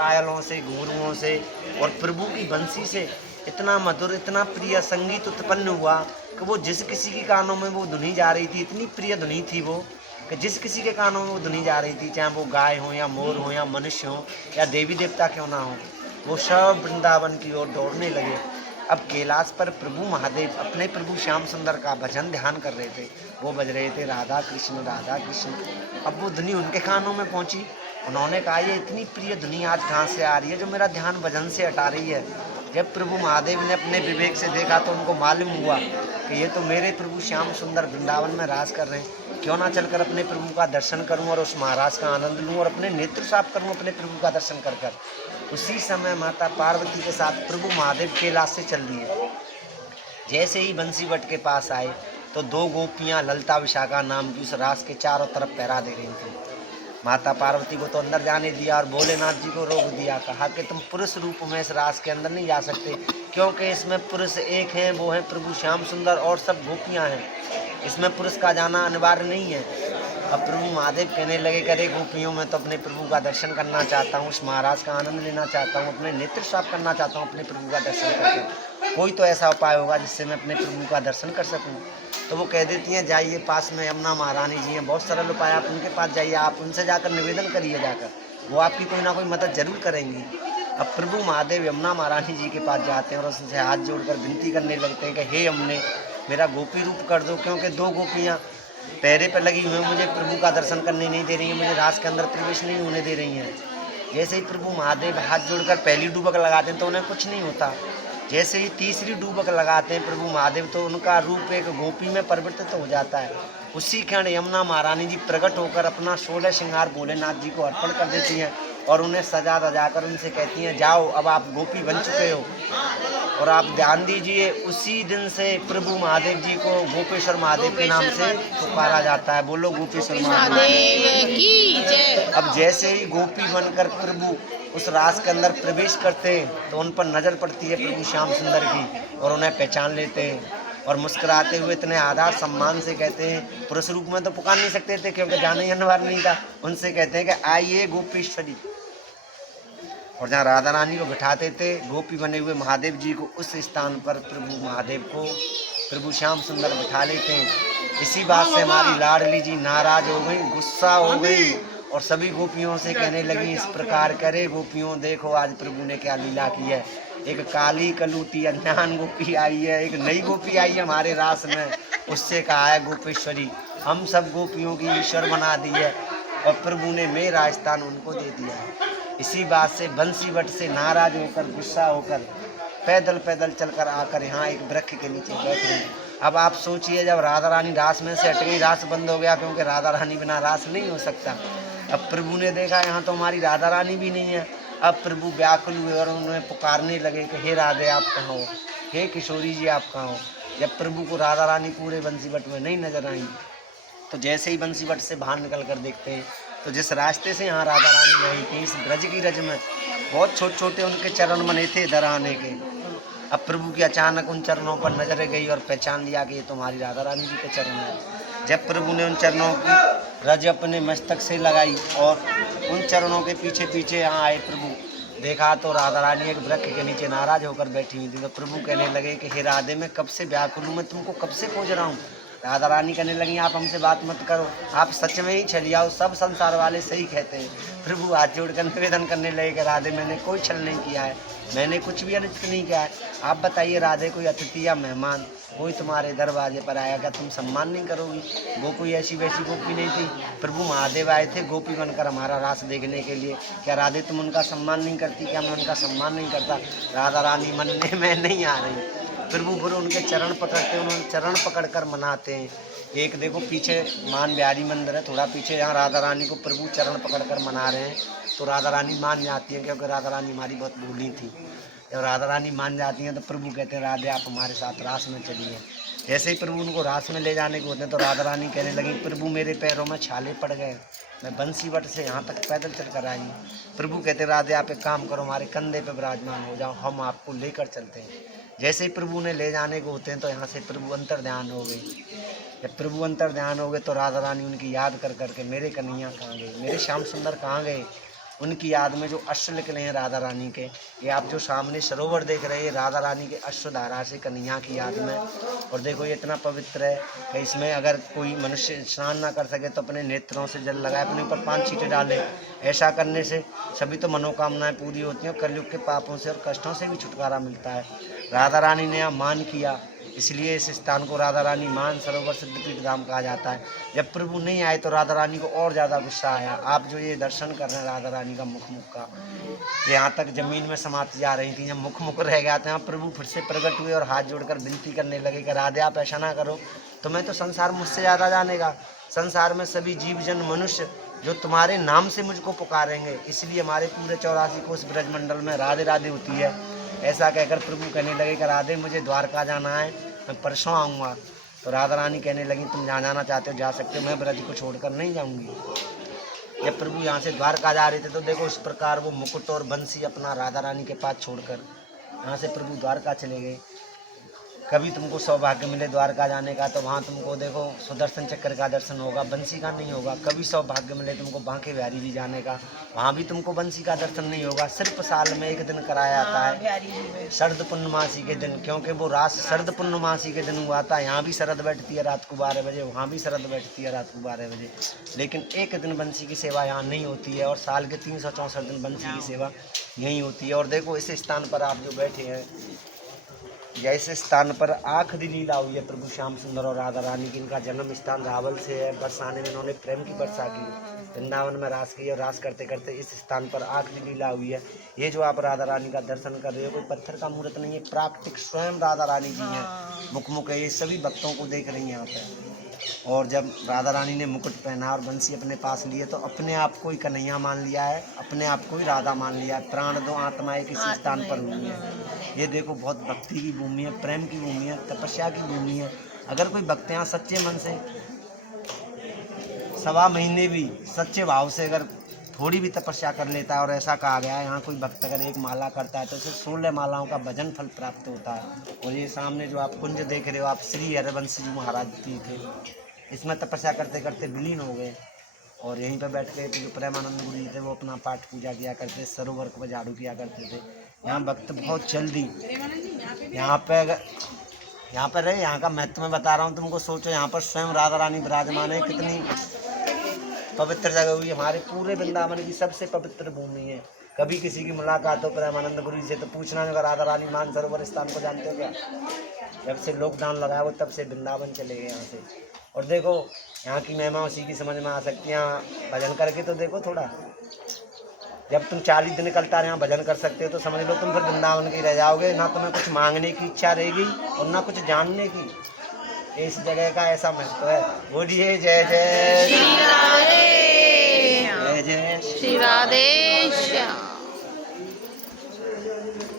पायलों से, घुंघरुओं से और प्रभु की बंसी से इतना मधुर, इतना प्रिय संगीत उत्पन्न हुआ कि वो जिस किसी के कानों में वो धुनी जा रही थी, इतनी प्रिय धुनी थी वो कि जिस किसी के कानों में वो धुनी जा रही थी, चाहे वो गाय हो या मोर हो या मनुष्य हो या देवी देवता क्यों ना हो, वो सब वृंदावन की ओर दौड़ने लगे। अब कैलाश पर प्रभु महादेव अपने प्रभु श्याम सुंदर का भजन ध्यान कर रहे थे। वो बज रहे थे राधा कृष्ण राधा कृष्ण। अब वो धुनी उनके कानों में पहुंची। उन्होंने कहा, ये इतनी प्रिय धुनी आज कहाँ से आ रही है जो मेरा ध्यान भजन से हटा रही है। जब प्रभु महादेव ने अपने विवेक से देखा तो उनको मालूम हुआ कि ये तो मेरे प्रभु श्याम सुंदर वृंदावन में राज कर रहे हैं। क्यों ना चलकर अपने प्रभु का दर्शन करूं और उस महाराज का आनंद लूं और अपने नेत्र साफ करूं अपने प्रभु का दर्शन कर कर। उसी समय माता पार्वती के साथ प्रभु महादेव कैलाश से चल दिए। जैसे ही बंसी वट के पास आए तो दो गोपियां ललता विशाखा नाम की उस रास के चारों तरफ पहरा दे रही थी। माता पार्वती को तो अंदर जाने दिया और भोलेनाथ जी को रोक दिया। कहा कि तुम पुरुष रूप में इस रास के अंदर नहीं जा सकते, क्योंकि इसमें पुरुष एक हैं, वो है प्रभु श्याम सुंदर, और सब गोपियां हैं। इसमें पुरुष का जाना अनिवार्य नहीं है। अब प्रभु महादेव कहने लगे, करे गोपियों में तो अपने प्रभु का दर्शन करना चाहता हूँ, उस महाराज का आनंद लेना चाहता हूँ, अपने नेत्र साफ करना चाहता हूँ अपने प्रभु का दर्शन करके। कोई तो ऐसा उपाय होगा जिससे मैं अपने प्रभु का दर्शन कर सकूँ। तो वो कह देती हैं, जाइए पास में यमुना महारानी जी हैं, बहुत सरल उपाय, आप उनके पास जाइए, आप उनसे जाकर निवेदन करिए जाकर, वो आपकी कोई ना कोई मदद जरूर करेंगी। अब प्रभु महादेव यमुना महारानी जी के पास जाते हैं और उनसे हाथ जोड़कर विनती करने लगते हैं कि हे यमुने, मेरा गोपी रूप कर दो, क्योंकि दो गोपियाँ पैरे पर लगी हुई हैं, मुझे प्रभु का दर्शन करने नहीं दे रही हैं, मुझे रास के अंदर प्रवेश नहीं होने दे रही हैं। जैसे ही प्रभु महादेव हाथ जोड़कर पहली डुबक लगाते हैं तो उन्हें कुछ नहीं होता। जैसे ही तीसरी डुबक लगाते हैं प्रभु महादेव तो उनका रूप एक गोपी में परिवर्तित हो जाता है। उसी क्षण यमुना महारानी जी प्रकट होकर अपना 16 श्रृंगार भोलेनाथ जी को अर्पण कर देती हैं और उन्हें सजा दजाकर उनसे कहती हैं, जाओ अब आप गोपी बन चुके हो। और आप ध्यान दीजिए, उसी दिन से प्रभु महादेव जी को गोपेश्वर महादेव के नाम से पुकारा जाता है। बोलो गोपेश्वर महादेव की जय। अब जैसे ही गोपी बनकर प्रभु उस रास के अंदर प्रवेश करते हैं तो उन पर नजर पड़ती है प्रभु श्याम सुंदर की और उन्हें पहचान लेते हैं और मुस्कुराते हुए इतने आदर सम्मान से कहते हैं, पुरुष रूप में तो पुकार नहीं सकते थे क्योंकि जाना ही अनिवार्य नहीं था, उनसे कहते हैं कि आइए गोपेश्वरी। और जहाँ राधा रानी को बिठाते थे गोपी बने हुए महादेव जी को, उस स्थान पर प्रभु महादेव को प्रभु श्याम सुंदर बिठा लेते हैं। इसी बात से हमारी लाडली जी नाराज हो गई, गुस्सा हो गई और सभी गोपियों से कहने लगी, इस प्रकार करे गोपियों, देखो आज प्रभु ने क्या लीला की है। एक काली कलूटी अज्ञान गोपी आई है, एक नई गोपी आई है हमारे रास में, उससे कहा है गोपेश्वरी, हम सब गोपियों की ईश्वर बना दी है और प्रभु ने मेरा स्थान उनको दे दिया है। इसी बात से बंसी वट से नाराज होकर, गुस्सा होकर पैदल पैदल चलकर आकर यहाँ एक वृक्ष के नीचे बैठ गई। अब आप सोचिए, जब राधा रानी रास में से हट गई, रास बंद हो गया, क्योंकि राधा रानी बिना रास नहीं हो सकता। अब प्रभु ने देखा यहाँ तो हमारी राधा रानी भी नहीं है। अब प्रभु व्याकुल हुए और उन्हें पुकारने लगे कि हे राधे आप कहाँ हो, हे किशोरी जी आप कहाँ हो। जब प्रभु को राधा रानी पूरे बंसीवट में नहीं नजर आई तो जैसे ही बंसीवट से बाहर निकल कर देखते हैं तो जिस रास्ते से यहाँ राधा रानी आई थी, इस ब्रज की रज में बहुत छोटे छोटे उनके चरण बने थे इधर आने के। अब प्रभु की अचानक उन चरणों पर नजर गई और पहचान लिया कि ये तुम्हारी राधा रानी जी के चरण है। जब प्रभु ने उन चरणों की रज अपने मस्तक से लगाई और उन चरणों के पीछे पीछे यहाँ आए प्रभु, देखा तो राधा रानी एक वृक्ष के नीचे नाराज होकर बैठी हुई थी। तो प्रभु कहने लगे कि हे राधे, मैं कब से व्याकुल हूँ, मैं तुमको कब से खोज रहा हूँ। राधा रानी कहने लगी, आप हमसे बात मत करो, आप सच में ही चली आओ, सब संसार वाले सही कहते हैं। प्रभु हाथ जोड़कर निवेदन करने लगे कि राधे, मैंने कोई छल नहीं किया है, मैंने कुछ भी अनिष्ट नहीं किया है। आप बताइए राधे, कोई अतिथि या मेहमान कोई तुम्हारे दरवाजे पर आया, क्या तुम सम्मान नहीं करोगी। वो कोई ऐसी वैसी गोपी नहीं थी, प्रभु महादेव आए थे गोपी बनकर हमारा रास देखने के लिए। क्या राधे तुम उनका सम्मान नहीं करती, क्या मैं उनका सम्मान नहीं करता। राधा रानी मनने में नहीं आ रही। प्रभु फिर उनके चरण पकड़ते हैं, उन्होंने चरण पकड़कर मनाते हैं। एक देखो पीछे मान बिहारी मंदिर है, थोड़ा पीछे जहाँ राधा रानी को प्रभु चरण पकड़कर मना रहे हैं तो राधा रानी मान जाती है, क्योंकि राधा रानी हमारी बहुत भूली थी। जब राधा रानी मान जाती हैं तो प्रभु कहते हैं, राधे आप हमारे साथ रास में चलिए। जैसे ही प्रभु उनको रास में ले जाने को होते हैं तो राधा रानी कहने लगी, प्रभु मेरे पैरों में छाले पड़ गए, मैं बंसीवट से यहाँ तक पैदल चल कर आई हूँ। प्रभु कहते हैं, राधे आप एक काम करो, हमारे कंधे पे विराजमान हो जाओ, हम आपको लेकर चलते हैं। जैसे ही प्रभु ने ले जाने को होते हैं तो यहाँ से प्रभु अंतर ध्यान हो गई। जब प्रभु अंतर ध्यान हो गए तो राधा रानी उनकी याद कर करके, मेरे कन्हैया कहाँ गए, मेरे श्याम सुंदर कहाँ गए। उनकी याद में जो अश्व निकले हैं राधा रानी के। ये आप जो सामने सरोवर देख रहे हैं राधा रानी के अश्वधारा से कन्हैया की याद में। और देखो ये इतना पवित्र है कि इसमें अगर कोई मनुष्य स्नान ना कर सके तो अपने नेत्रों से जल लगाए, अपने ऊपर 5 छींटे डाले। ऐसा करने से सभी तो मनोकामनाएं पूरी होती हैं और कलयुग के पापों से और कष्टों से भी छुटकारा मिलता है। राधा रानी ने यहाँ मान किया, इसलिए इस स्थान को राधा रानी मान सरोवर सिद्धपीठ धाम कहा जाता है। जब प्रभु नहीं आए तो राधा रानी को और ज़्यादा गुस्सा आया। आप जो ये दर्शन कर रहे हैं राधा रानी का मुख का, यहाँ तक जमीन में समाती जा रही थी, जब मुख रह गया था प्रभु फिर से प्रकट हुए और हाथ जोड़कर विनती करने लगे कि राधे आप ऐसा ना करो, तुम्हें तो संसार मुझसे ज़्यादा जानेगा। संसार में सभी जीव जन मनुष्य जो तुम्हारे नाम से मुझको पुकारेंगे, इसलिए हमारे पूरे 84 कोस ब्रजमंडल में राधे राधे होती है। ऐसा कहकर प्रभु कहने लगे कि राधे मुझे द्वारका जाना है, मैं परसों आऊँगा। तो राधा रानी कहने लगी तुम जहाँ जाना चाहते हो जा सकते हो, मैं ब्रज को छोड़कर नहीं जाऊँगी। जब प्रभु यहाँ से द्वारका जा रहे थे तो देखो इस प्रकार वो मुकुट और बंसी अपना राधा रानी के पास छोड़कर यहाँ से प्रभु द्वारका चले गए। कभी तुमको सौभाग्य मिले द्वारका जाने का तो वहाँ तुमको देखो सुदर्शन चक्र का दर्शन होगा, बंसी का नहीं होगा। कभी सौभाग्य मिले तुमको बांके बिहारी जी जाने का, वहाँ भी तुमको बंसी का दर्शन नहीं होगा। सिर्फ साल में एक दिन कराया जाता है शरद पूर्णमासी के दिन, क्योंकि वो रात शरद पूर्णमासी के दिन हुआ था। यहाँ भी शरद बैठती है रात को 12 बजे, वहाँ भी शरद बैठती है रात को 12 बजे, लेकिन एक दिन बंसी की सेवा यहाँ नहीं होती है और साल के 364 दिन बंसी की सेवा यहीं होती है। और देखो इस स्थान पर आप जो बैठे हैं, जैसे स्थान पर आखिरी लीला हुई है प्रभु श्याम सुंदर और राधा रानी की। इनका जन्म स्थान रावल से है। बरसाने में इन्होंने प्रेम की वर्षा की, वृंदावन में रास की और रास करते करते इस स्थान पर आखिरी लीला हुई है। ये जो आप राधा रानी का दर्शन कर रहे हो कोई पत्थर का मूर्त नहीं है, प्राकृतिक स्वयं राधा रानी जी हैं। मुख ये सभी भक्तों को देख रही हैं यहाँ पे। और जब राधा रानी ने मुकुट पहना और बंसी अपने पास लिए तो अपने आप को ही कन्हैया मान लिया है, अपने आप को ही राधा मान लिया है। प्राण दो आत्माएं किसी स्थान पर हुई है। ये देखो बहुत भक्ति की भूमि है, प्रेम की भूमि है, तपस्या की भूमि है। अगर कोई भक्त यहाँ सच्चे मन से 1.25 महीने भी सच्चे भाव से अगर थोड़ी भी तपस्या कर लेता है, और ऐसा कहा गया है यहाँ कोई भक्त अगर एक माला करता है तो उसे 16 मालाओं का भजन फल प्राप्त होता है। और ये सामने जो आप कुंज देख रहे हो आप श्री हरिवंश जी महाराज जी थे, इसमें तपस्या करते करते विलीन हो गए और यहीं पर बैठ के जो प्रेमानंद गुरु जी थे वो अपना पाठ पूजा किया करते, सरोवर को झाड़ू किया करते थे। यहाँ भक्त बहुत जल्दी यहाँ पर रहे। यहाँ का महत्व मैं बता रहा हूँ तुमको। सोचो यहाँ पर स्वयं राधा रानी विराजमान है, कितनी पवित्र जगह हुई। हमारे पूरे वृंदावन की सबसे पवित्र भूमि है। कभी किसी की मुलाकात हो प्रेमानंद गुरु जी से तो पूछना होगा राधा रानी मान सरोवर स्थान को जानते हो क्या। जब से लॉकडाउन लगाया वो तब से वृंदावन चले गए यहाँ से। और देखो यहाँ की महिमा उसी की समझ में आ सकती है। यहाँ भजन करके तो देखो थोड़ा, जब तुम 40 दिन निकलता है यहाँ भजन कर सकते हो तो समझ लो तुम फिर वृंदावन के रह जाओगे। ना तुम्हें कुछ मांगने की इच्छा रहेगी और ना कुछ जानने की। इस जगह का ऐसा महत्व है। बोलिए जय जय श्री राधे, जय जय श्री राधे।